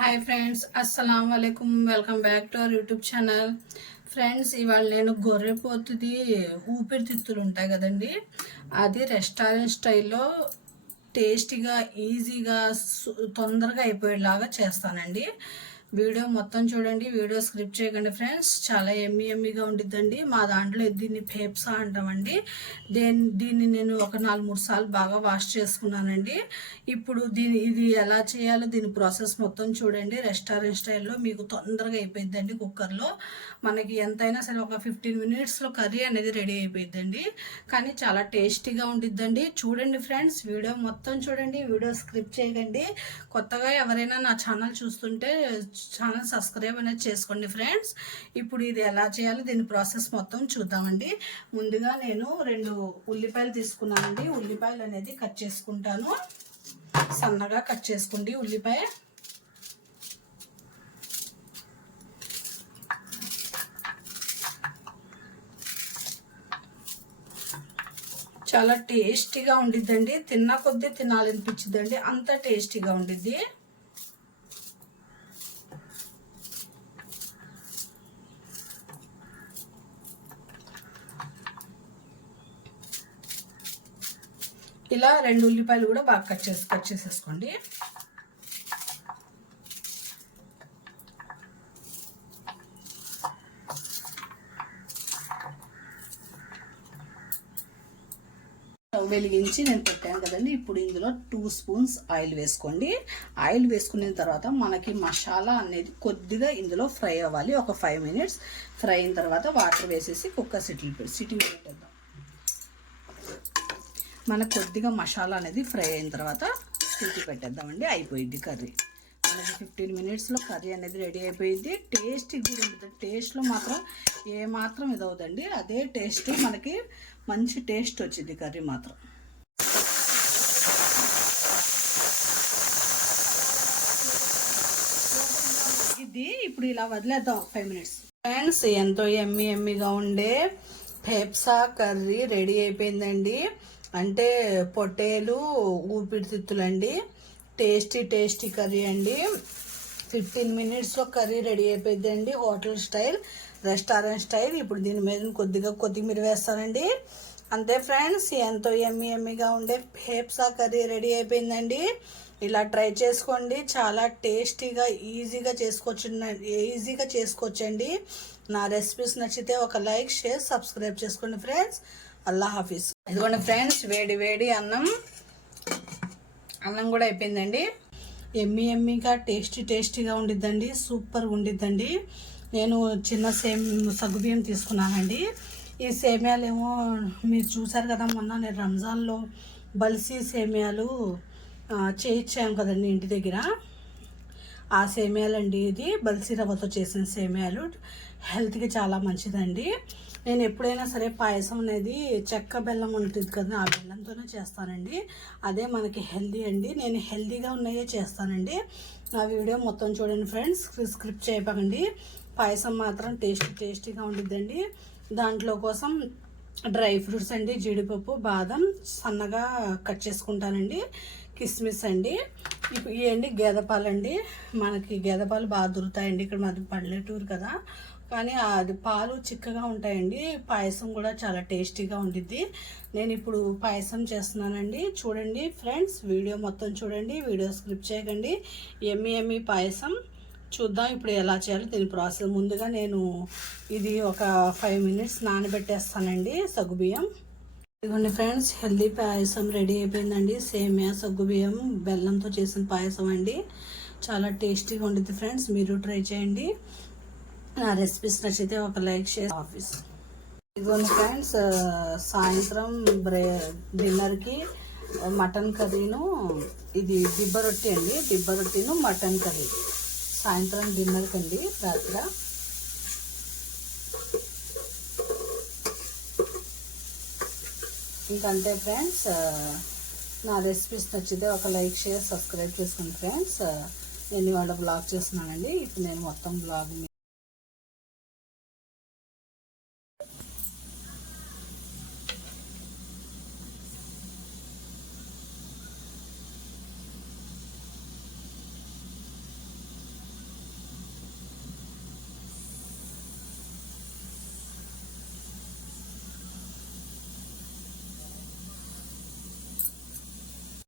Hi friends, అస్సలం వాలేకుమ్. Welcome back to our YouTube channel. Friends, ఇవాళ నేను గొర్రెపోతుది ఊపిరితిత్తులు ఉంటాయి కదండి, అది రెస్టారెంట్ స్టైల్లో టేస్టీగా ఈజీగా తొందరగా అయిపోయేలాగా చేస్తానండి. వీడియో మొత్తం చూడండి, వీడియో స్క్రిప్ట్ చేయకండి ఫ్రెండ్స్. చాలా ఎమ్మీగా ఉండిద్దండి. మా దాంట్లో దీన్ని ఫేప్సా అంటామండి. దీన్ని నేను ఒక 4-3 సార్లు బాగా వాష్ చేసుకున్నానండి. ఇప్పుడు ఇది ఎలా చేయాలో దీని ప్రాసెస్ మొత్తం చూడండి. రెస్టారెంట్ స్టైల్లో మీకు తొందరగా అయిపోయిద్దండి. కుక్కర్లో మనకి ఎంతైనా సరే ఒక 15 మినిట్స్లో కర్రీ అనేది రెడీ అయిపోయిద్దండి. కానీ చాలా టేస్టీగా ఉండిద్దండి. చూడండి ఫ్రెండ్స్, వీడియో మొత్తం చూడండి, వీడియో స్క్రిప్ట్ చేయకండి. కొత్తగా ఎవరైనా నా ఛానల్ చూస్తుంటే ఛానల్ సబ్స్క్రైబ్ అనేది చేసుకోండి ఫ్రెండ్స్. ఇప్పుడు ఇది ఎలా చేయాలో దీని ప్రాసెస్ మొత్తం చూద్దామండి. ముందుగా నేను 2 ఉల్లిపాయలు తీసుకున్నానండి. ఉల్లిపాయలు అనేది కట్ చేసుకుంటాను. సన్నగా కట్ చేసుకోండి ఉల్లిపాయ. చాలా టేస్టీగా ఉండిద్దండి. తిన్న కొద్దీ తినాలనిపించిద్దండి, అంత టేస్టీగా ఉండిద్ది. ఇలా 2 ఉల్లిపాయలు కూడా బాగా కట్ చేసేసుకోండి. స్టవ్ వెలిగించి నేను పెట్టాను కదండి. ఇప్పుడు ఇందులో 2 స్పూన్స్ ఆయిల్ వేసుకోండి. ఆయిల్ వేసుకున్న తర్వాత మనకి మసాలా అనేది కొద్దిగా ఇందులో ఫ్రై అవ్వాలి. ఒక 5 మినిట్స్ ఫ్రై అయిన తర్వాత వాటర్ వేసేసి కుక్కర్ సిట్టింగ్ పెట్టేద్దాం. మనకు కొద్దిగా మసాలా అనేది ఫ్రై అయిన తర్వాత సిటీ పెట్టేద్దామండి. అయిపోయింది కర్రీ. మనకి 15 మినిట్స్లో కర్రీ అనేది రెడీ అయిపోయింది. టేస్ట్ కూడా ఉంటుంది. టేస్ట్లో మాత్రం ఏమాత్రం ఇదవుదండి, అదే టేస్ట్, మనకి మంచి టేస్ట్ వచ్చింది కర్రీ మాత్రం. ఇది ఇప్పుడు ఇలా వదిలేద్దాం 5 మినిట్స్. ఫ్రెండ్స్, ఎంతో ఎమ్మీగా ఉండే ఫేప్సా కర్రీ రెడీ అయిపోయిందండి. అంటే పొట్టేలు ఊపిరితిత్తులండి. టేస్టీ కర్రీ అండి. 15 మినిట్స్లో కర్రీ రెడీ అయిపోయిందండి. Hotel style, restaurant style. ఇప్పుడు దీని మీద కొద్దిగా కొత్తిమీర వేస్తానండి. అంతే ఫ్రెండ్స్, ఎంతో ఎమ్మీగా ఉండే ఫేప్సా కర్రీ రెడీ అయిపోయిందండి. ఇలా ట్రై చేసుకోండి. చాలా టేస్టీగా ఈజీగా చేసుకోవచ్చండి. నా రెసిపీస్ నచ్చితే ఒక లైక్, షేర్, సబ్స్క్రైబ్ చేసుకోండి ఫ్రెండ్స్. అల్లా హాఫీజ్. ఇదిగోండి ఫ్రెండ్స్, వేడి అన్నం కూడా అయిపోయిందండి. ఎమ్మీగా టేస్టీగా ఉండిద్దండి. సూపర్గా ఉండిద్దండి. నేను చిన్న సగ్గుబియ్యం తీసుకున్నానండి. ఈ సేమియాలు ఏమో మీరు చూసారు కదా, మొన్న నేను రంజాన్లో బల్సీ సేమియాలు చేయించాము కదండి ఇంటి దగ్గర. ఆ సేమియాలండి. ఇది బల్సీ రవ్వతో చేసిన సేమియాలు. హెల్త్కి చాలా మంచిదండి. నేను ఎప్పుడైనా సరే పాయసం అనేది చెక్క బెల్లం ఉంటుంది కదా, ఆ బెల్లంతోనే చేస్తానండి. అదే మనకి హెల్దీ అండి. నేను హెల్దీగా ఉన్నాయే చేస్తానండి. నా వీడియో మొత్తం చూడండి ఫ్రెండ్స్, స్క్రిప్ట్ చేయకండి. పాయసం మాత్రం టేస్టీగా ఉండిద్దండి. దాంట్లో కోసం డ్రై ఫ్రూట్స్ అండి, జీడిపప్పు, బాదం సన్నగా కట్ చేసుకుంటానండి. కిస్మిస్ అండి. ఇవండి గేదె పాలండి. మనకి గేదె పాలు బాగా దొరుకుతాయండి ఇక్కడ. మాది పల్లెటూరు కదా, కానీ అది పాలు చిక్కగా ఉంటాయండి. పాయసం కూడా చాలా టేస్టీగా ఉండిద్ది. నేను ఇప్పుడు పాయసం చేస్తున్నానండి. చూడండి ఫ్రెండ్స్, వీడియో మొత్తం చూడండి, వీడియో స్క్రిప్ట్ చేయకండి. ఎమ్మీ పాయసం చూద్దాం ఇప్పుడు ఎలా చేయాలో దీని ప్రాసెస్. ముందుగా నేను ఇది ఒక 5 మినిట్స్ నానబెట్టేస్తానండి సగ్గుబియ్యం. ఇదిగోండి ఫ్రెండ్స్, హెల్దీ పాయసం రెడీ అయిపోయిందండి. సేమియా, సగ్గుబియ్యం, బెల్లంతో చేసిన పాయసం అండి. చాలా టేస్టీగా ఉండిద్ది ఫ్రెండ్స్. మీరు ట్రై చేయండి. నా రెసిపీస్ నచ్చితే ఒక లైక్, షేర్, ఆఫీస్. ఇదిగోండి ఫ్రెండ్స్, సాయంత్రం డిన్నర్కి మటన్ కర్రీను, ఇది దిబ్బ రొట్టి అండి. దిబ్బ రొట్టిను మటన్ కర్రీ సాయంత్రం డిన్నర్కి అండి, రాత్రి. ఇంకంతే ఫ్రెండ్స్, నా రెసిపీస్ నచ్చితే ఒక లైక్, షేర్, సబ్స్క్రైబ్ చేసుకోండి ఫ్రెండ్స్. నేను ఇవాళ బ్లాగ్ చేస్తున్నానండి. ఇప్పుడు నేను మొత్తం బ్లాగ్